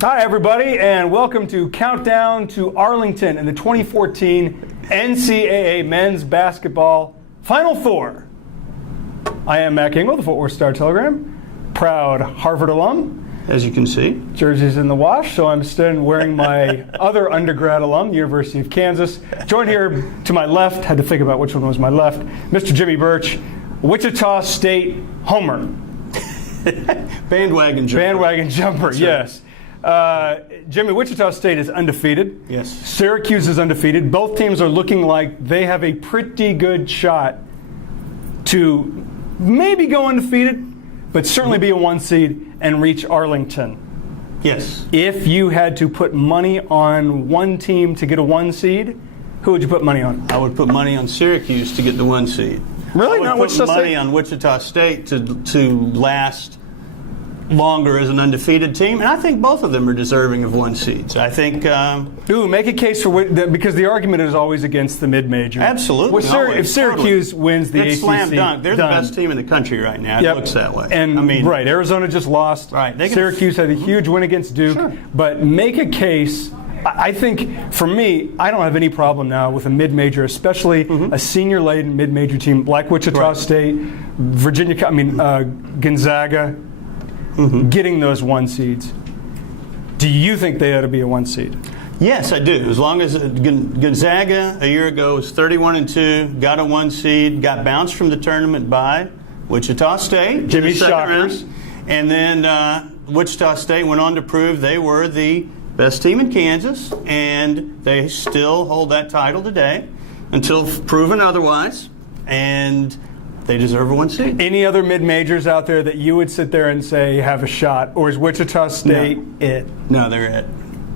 Hi, everybody, and welcome to Countdown to Arlington in the 2014 NCAA Men's Basketball Final Four. I am Matt Kingle, the Fort Worth Star-Telegram, proud Harvard alum. As you can see. Jersey's in the wash, so I'm still wearing my other undergrad alum, the University of Kansas. Joined here to my left, had to think about which one was my left, Mr. Jimmy Birch, Wichita State homer. Bandwagon jumper. Bandwagon jumper, That's yes. Jimmy, Wichita State is undefeated. Yes. Syracuse is undefeated. Both teams are looking like they have a pretty good shot to maybe go undefeated, but certainly be a 1 seed and reach Arlington. Yes. If you had to put money on one team to get a 1 seed, who would you put money on? I would put money on Syracuse to get the 1 seed. Really? I would put money on Wichita State to last longer as an undefeated team, and I think both of them are deserving of 1 seeds. I think. Make a case for because the argument is always against the mid-major. Absolutely. If Syracuse wins the ACC, slam dunk. They're done. the best team in the country right now. Yep. It looks that way. And right, Arizona just lost. Right. Syracuse had a huge win against Duke. Sure. But make a case. I think, for me, I don't have any problem now with a mid-major, especially a senior-laden mid-major team like Wichita State, Gonzaga, getting those 1 seeds. Do you think they ought to be a 1 seed? Yes, I do. As long as Gonzaga a year ago was 31-2, got a 1 seed, got bounced from the tournament by Wichita State. Jimmy Shockers. And then Wichita State went on to prove they were the best team in Kansas, and they still hold that title today until proven otherwise, and they deserve a 1 seed. Any other mid-majors out there that you would sit there and say have a shot, or is Wichita State it? No, they're it.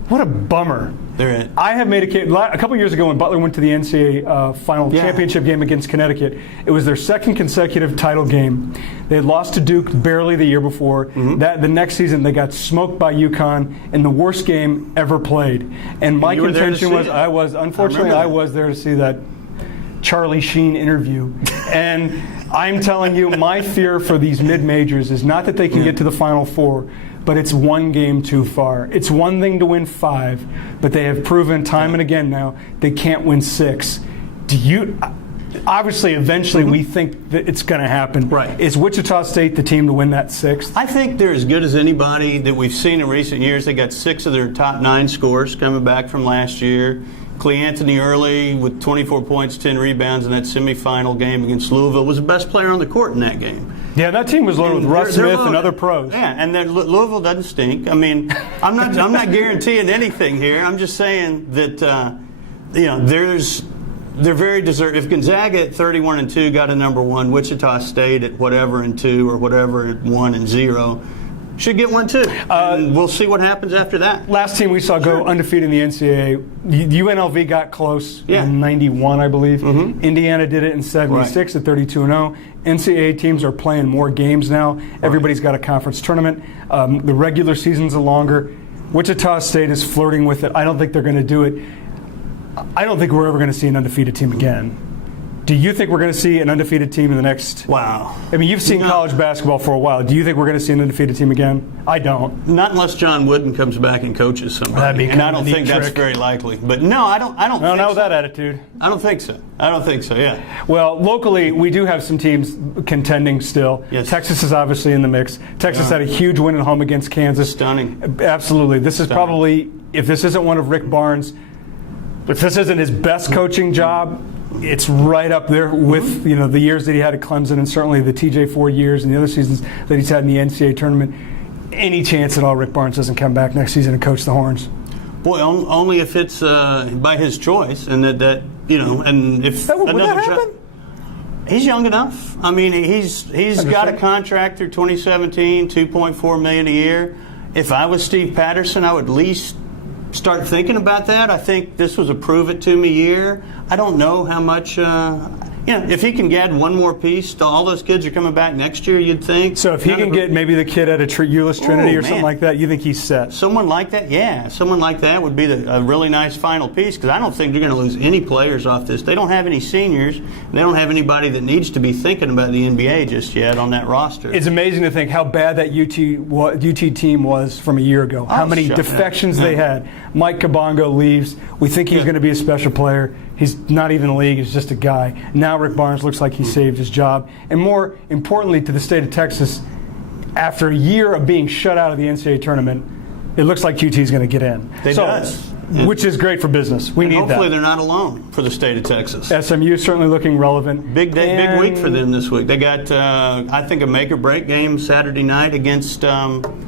What a bummer. They're it. I have made a case a couple years ago when Butler went to the NCAA final championship game against Connecticut. It was their second consecutive title game. They had lost to Duke barely the year before. The next season they got smoked by UConn in the worst game ever played. And my contention was I was there to see that Charlie Sheen interview. And I'm telling you, my fear for these mid-majors is not that they can get to the Final Four, but it's one game too far. It's one thing to win 5, but they have proven time and again now they can't win 6. Obviously, eventually we think that it's going to happen. Right. Is Wichita State the team to win that 6th? I think they're as good as anybody that we've seen in recent years. They got 6 of their top 9 scorers coming back from last year. Clay Anthony Early with 24 points, 10 rebounds in that semifinal game against Louisville was the best player on the court in that game. Yeah, that team was loaded with Russ Smith and other pros. Yeah, and Louisville doesn't stink. I mean, I'm not guaranteeing anything here. I'm just saying that they're very deserved. If Gonzaga at 31-2 got a number 1, Wichita State at whatever and 2 or whatever at 1 and 0. Should get 1 too. And we'll see what happens after that. Last team we saw go undefeated in the NCAA, UNLV got close in 91, I believe. Indiana did it in 76 at 32-0. NCAA teams are playing more games now. Everybody's got a conference tournament. The regular seasons are longer. Wichita State is flirting with it. I don't think they're going to do it. I don't think we're ever going to see an undefeated team again. Do you think we're going to see an undefeated team in the next? Wow. I mean, you've seen college basketball for a while. Do you think we're going to see an undefeated team again? I don't. Not unless John Wooden comes back and coaches somebody. That'd be and I don't think that's very likely. But no, I don't. No, think not with so. that attitude. I don't think so. Yeah. Well, locally, we do have some teams contending still. Yes. Texas is obviously in the mix. Texas had a huge win at home against Kansas. Stunning. Absolutely. This is probably, if this isn't one of Rick Barnes, if this isn't his best coaching job, it's right up there with the years that he had at Clemson and certainly the TJ Ford years and the other seasons that he's had in the NCAA tournament. Any chance at all Rick Barnes doesn't come back next season and coach the Horns? Boy, only if it's by his choice, and that and if would that happen? He's young enough. I mean, he's got a contract through 2017, $2.4 million a year. If I was Steve Patterson, I would at least start thinking about that. I think this was a prove it to me year. I don't know how much. if he can add one more piece to all those kids are coming back next year, you'd think. So if he can get maybe the kid at a Euless Trinity or something like that, you think he's set? Someone like that, yeah. Someone like that would be a really nice final piece, because I don't think they're going to lose any players off this. They don't have any seniors. They don't have anybody that needs to be thinking about the NBA just yet on that roster. It's amazing to think how bad that UT team was from a year ago. How many defections they had. Mike Kabongo leaves. We think he's going to be a special player. He's not even in the league. He's just a guy. Now Rick Barnes looks like he saved his job. And more importantly to the state of Texas, after a year of being shut out of the NCAA tournament, it looks like UT is going to get in. It does. Which is great for business. We need that. Hopefully they're not alone for the state of Texas. SMU certainly looking relevant. Big day, big week for them this week. They got, I think, a make-or-break game Saturday night against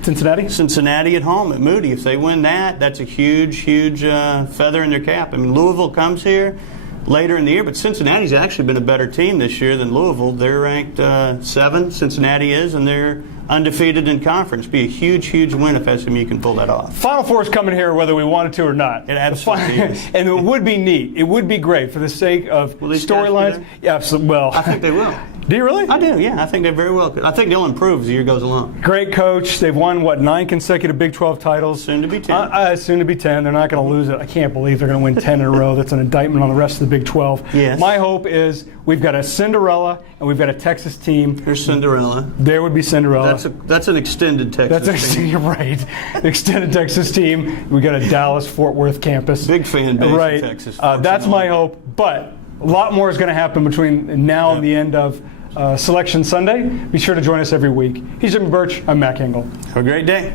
Cincinnati at home at Moody. If they win that, that's a huge, huge feather in their cap. I mean, Louisville comes here later in the year, but Cincinnati's actually been a better team this year than Louisville. They're ranked 7, Cincinnati is, and they're undefeated in conference. Be a huge, huge win if SMU can pull that off. Final Four is coming here whether we wanted to or not. It absolutely is. And it would be neat. It would be great for the sake of storylines. Yeah, well, I think they will. Do you really? I do, yeah. I think they very well could. I think they'll improve as the year goes along. Great coach. They've won, 9 consecutive Big 12 titles? Soon to be 10. Soon to be 10. They're not going to lose it. I can't believe they're going to win 10 in a row. That's an indictment on the rest of the Big 12. Yes. My hope is we've got a Cinderella and we've got a Texas team. Here's Cinderella. There would be Cinderella. That's an extended Texas team. You're right. Extended Texas team. We've got a Dallas-Fort Worth campus. Big fan base right. in Texas. That's my hope. But a lot more is going to happen between now and the end of Selection Sunday. Be sure to join us every week. He's Jimmy Birch. I'm Mac Engel. Have a great day.